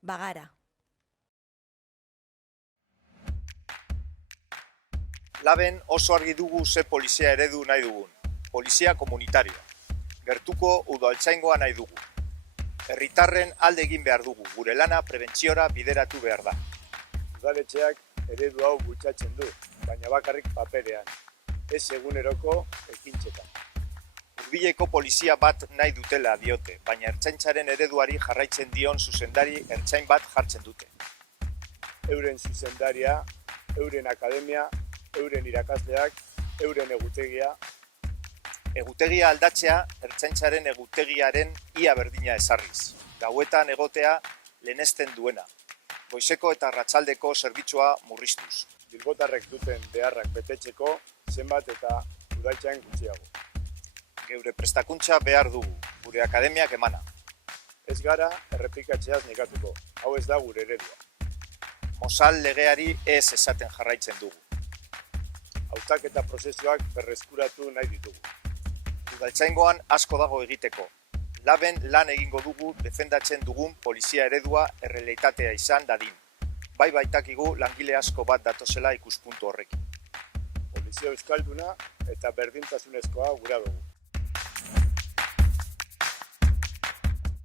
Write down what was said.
bagara. Laben oso argi dugu ze polizia eredu nahi dugun. Polizia komunitarioa. Gertuko udaltzaingoa nahi dugu. Herritarren alde egin behar dugu, gure lana prebentziora bideratu behar da. Udaletxeak eredu hau bultzatzen du, baina bakarrik paperean, ez eguneroko ekintzetan. Hurbileko polizia bat nahi dutela diote, baina ertzaintzaren ereduari jarraitzen dion zuzendari ertzain bat jartzen dute. Euren zuzendaria, euren akademia, euren irakasleak, euren egutegia. Egutegia aldatzea ertzaintzaren egutegiaren ia berdina ezarriz. Gauetan egotea lehenesten duena. Goizeko eta arratsaldeko zerbitzua murriztuz. Bilbotarrek duten beharrak betetzeko zenbat eta udaltzain gutxiago. Geure prestakuntza behar dugu, gure akademiak emana. Ez gara errepikatzeaz nekatuko, hau ez da gure eredua. Mozal legeari ez esaten jarraitzen dugu. Hautaketa prozesuak berreskuratu nahi ditugu. Udaltzaingoan asko dago egiteko. Laben lan egingo dugu defendatzen dugun polizia eredua errealitatea izan dadin. Bai baitakigu langile asko bat datozela ikuspuntu horrekin. Polizia euskalduna eta berdintasunezkoa gura dugu.